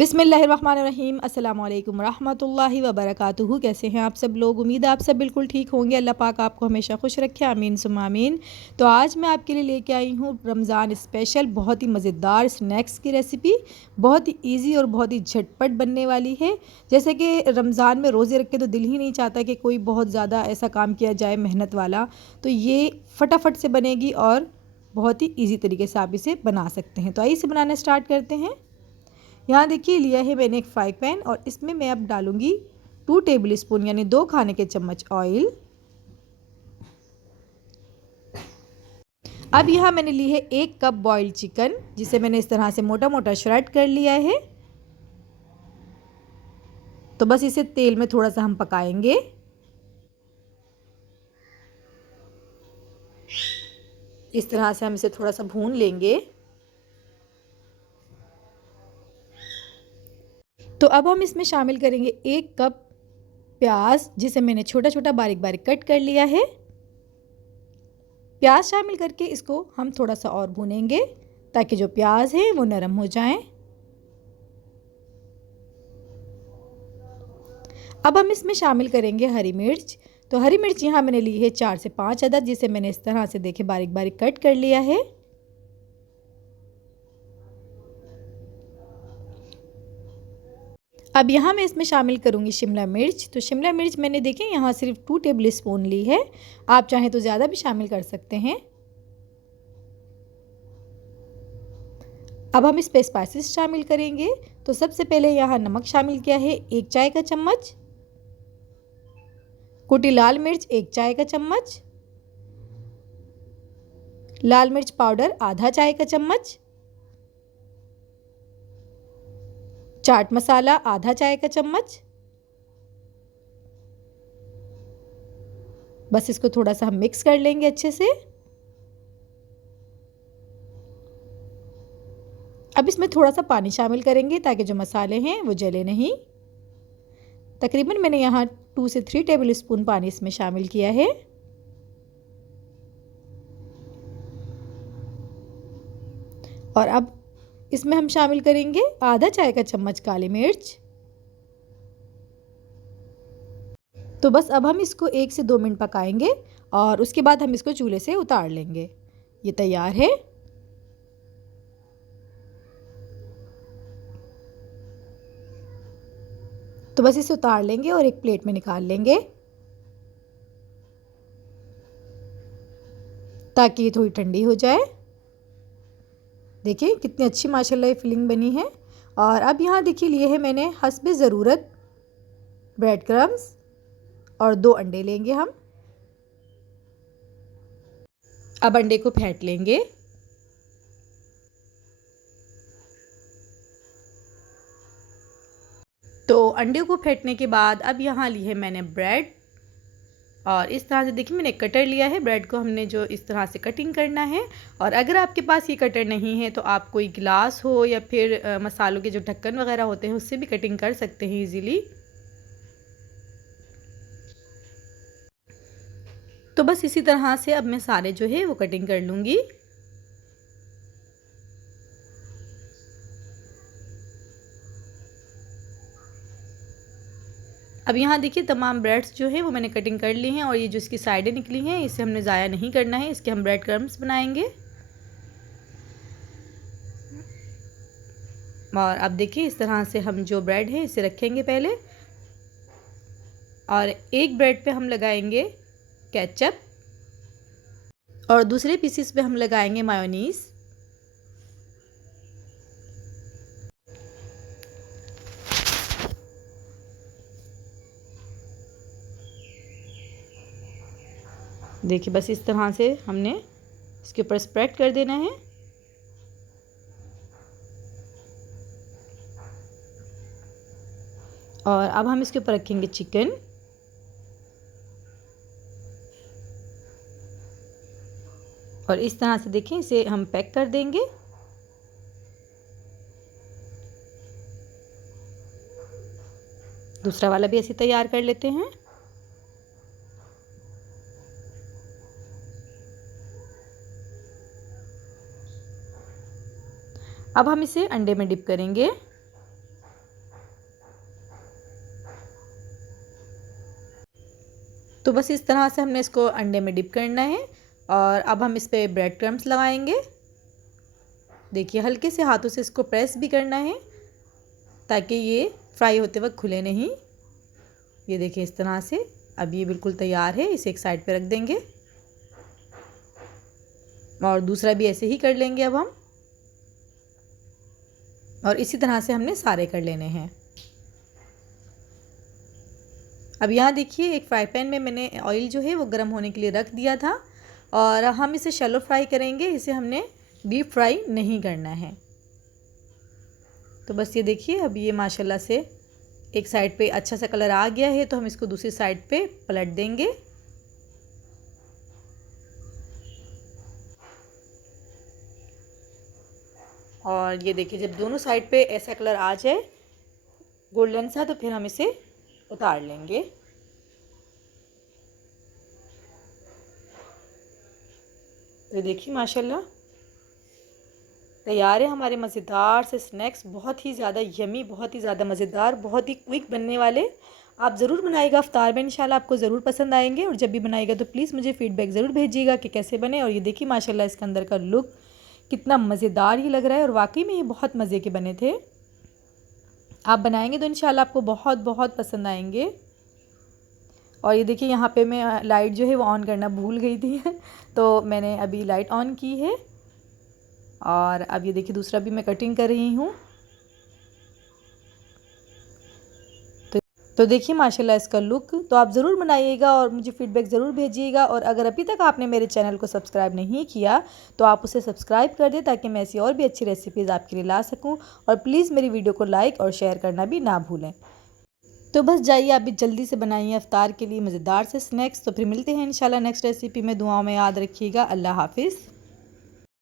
बिस्मिल्लाहिर्रहमानिर्रहीम अस्सलाम वालेकुम रहमतुल्लाहि व बरकातुहू। कैसे हैं आप सब लोग? उम्मीद है आप सब बिल्कुल ठीक होंगे। अल्लाह पाक आपको हमेशा खुश रखे, आमीन सुम्मा आमीन। तो आज मैं आपके लिए लेके आई हूँ रमज़ान स्पेशल बहुत ही मज़ेदार स्नैक्स की रेसिपी। बहुत ही ईजी और बहुत ही झटपट बनने वाली है। जैसे कि रमज़ान में रोज़े रख के तो दिल ही नहीं चाहता कि कोई बहुत ज़्यादा ऐसा काम किया जाए मेहनत वाला, तो ये फटाफट से बनेगी और बहुत ही ईजी तरीके से आप इसे बना सकते हैं। तो आइए इसे बनाना स्टार्ट करते हैं। यहाँ देखिए लिया है मैंने एक फ्राई पैन और इसमें मैं अब डालूंगी 2 टेबल स्पून यानी 2 खाने के चम्मच ऑयल। अब यहाँ मैंने ली है 1 कप बॉइल्ड चिकन, जिसे मैंने इस तरह से मोटा मोटा श्रेड कर लिया है। तो बस इसे तेल में थोड़ा सा हम पकाएंगे। इस तरह से हम इसे थोड़ा सा भून लेंगे। तो अब हम इसमें शामिल करेंगे 1 कप प्याज, जिसे मैंने छोटा छोटा बारीक बारीक कट कर लिया है। प्याज शामिल करके इसको हम थोड़ा सा और भूनेंगे ताकि जो प्याज है वो नरम हो जाए। अब हम इसमें शामिल करेंगे हरी मिर्च। तो हरी मिर्च यहाँ मैंने ली है 4 से 5 अदद, जिसे मैंने इस तरह से देखे बारीक बारीक कट कर लिया है। अब यहाँ मैं इसमें शामिल करूँगी शिमला मिर्च। तो शिमला मिर्च मैंने देखें यहाँ सिर्फ 2 टेबल स्पून ली है, आप चाहें तो ज़्यादा भी शामिल कर सकते हैं। अब हम इस पे स्पाइसेस शामिल करेंगे। तो सबसे पहले यहाँ नमक शामिल किया है 1 चाय का चम्मच, कुटी लाल मिर्च 1 चाय का चम्मच, लाल मिर्च पाउडर आधा चाय का चम्मच, चाट मसाला आधा चाय का चम्मच। बस इसको थोड़ा सा हम मिक्स कर लेंगे अच्छे से। अब इसमें थोड़ा सा पानी शामिल करेंगे ताकि जो मसाले हैं वो जले नहीं। तकरीबन मैंने यहाँ 2 से 3 टेबल स्पून पानी इसमें शामिल किया है। और अब इसमें हम शामिल करेंगे आधा चाय का चम्मच काली मिर्च। तो बस अब हम इसको 1 से 2 मिनट पकाएंगे और उसके बाद हम इसको चूल्हे से उतार लेंगे। ये तैयार है। तो बस इसे उतार लेंगे और एक प्लेट में निकाल लेंगे ताकि ये थोड़ी ठंडी हो जाए। देखिए कितनी अच्छी माशाल्लाह फिलिंग बनी है। और अब यहाँ देखिए लिए है मैंने हस्बे ज़रूरत ब्रेड क्रम्स और 2 अंडे लेंगे हम। अब अंडे को फेंट लेंगे। तो अंडे को फेंटने के बाद अब यहाँ ली है मैंने ब्रेड और इस तरह से देखिए मैंने कटर लिया है। ब्रेड को हमने जो इस तरह से कटिंग करना है। और अगर आपके पास ये कटर नहीं है तो आप कोई गिलास हो या फिर मसालों के जो ढक्कन वगैरह होते हैं उससे भी कटिंग कर सकते हैं इजीली। तो बस इसी तरह से अब मैं सारे जो है वो कटिंग कर लूँगी। अब यहाँ देखिए तमाम ब्रेड्स जो है वो मैंने कटिंग कर ली हैं और ये जो इसकी साइडें निकली हैं इसे हमने ज़ाया नहीं करना है, इसके हम ब्रेड क्रम्स बनाएंगे। और अब देखिए इस तरह से हम जो ब्रेड है इसे रखेंगे पहले और एक ब्रेड पे हम लगाएंगे केचप और दूसरे पीसेस पे हम लगाएंगे मायोनीज़। देखिए बस इस तरह से हमने इसके ऊपर स्प्रेड कर देना है। और अब हम इसके ऊपर रखेंगे चिकन और इस तरह से देखें इसे हम पैक कर देंगे। दूसरा वाला भी ऐसे तैयार कर लेते हैं। अब हम इसे अंडे में डिप करेंगे। तो बस इस तरह से हमने इसको अंडे में डिप करना है और अब हम इस पर ब्रेड क्रम्स लगाएंगे। देखिए हल्के से हाथों से इसको प्रेस भी करना है ताकि ये फ्राई होते वक्त खुले नहीं। ये देखिए इस तरह से। अब ये बिल्कुल तैयार है, इसे एक साइड पे रख देंगे और दूसरा भी ऐसे ही कर लेंगे अब हम। और इसी तरह से हमने सारे कर लेने हैं। अब यहाँ देखिए एक फ्राई पैन में मैंने ऑयल जो है वो गर्म होने के लिए रख दिया था और हम इसे शैलो फ्राई करेंगे, इसे हमने डीप फ्राई नहीं करना है। तो बस ये देखिए अब ये माशाल्लाह से एक साइड पे अच्छा सा कलर आ गया है, तो हम इसको दूसरी साइड पे पलट देंगे। और ये देखिए जब दोनों साइड पे ऐसा कलर आ जाए गोल्डन सा, तो फिर हम इसे उतार लेंगे। तो देखिए माशाल्लाह तैयार है हमारे मज़ेदार से स्नैक्स। बहुत ही ज़्यादा यमी, बहुत ही ज़्यादा मज़ेदार, बहुत ही क्विक बनने वाले। आप ज़रूर बनाइएगा इफ्तार में, इंशाल्लाह आपको ज़रूर पसंद आएंगे। और जब भी बनाइएगा तो प्लीज़ मुझे फ़ीडबैक ज़रूर भेजिएगा कि कैसे बने। और ये देखिए माशाल्लाह इसके अंदर का लुक कितना मज़ेदार ही लग रहा है और वाकई में ये बहुत मज़े के बने थे। आप बनाएंगे तो इंशाल्लाह आपको बहुत बहुत पसंद आएंगे। और ये देखिए यहाँ पे मैं लाइट जो है वो ऑन करना भूल गई थी तो मैंने अभी लाइट ऑन की है। और अब ये देखिए दूसरा भी मैं कटिंग कर रही हूँ। तो देखिए माशाल्लाह इसका लुक। तो आप ज़रूर बनाइएगा और मुझे फ़ीडबैक ज़रूर भेजिएगा। और अगर अभी तक आपने मेरे चैनल को सब्सक्राइब नहीं किया तो आप उसे सब्सक्राइब कर दें ताकि मैं ऐसी और भी अच्छी रेसिपीज़ आपके लिए ला सकूं। और प्लीज़ मेरी वीडियो को लाइक और शेयर करना भी ना भूलें। तो बस जाइए आप भी जल्दी से बनाइए इफ्तार के लिए मज़ेदार से स्नैक्स। तो फिर मिलते हैं इंशाल्लाह नेक्स्ट रेसिपी में। दुआओं में याद रखिएगा। अल्लाह हाफिज़।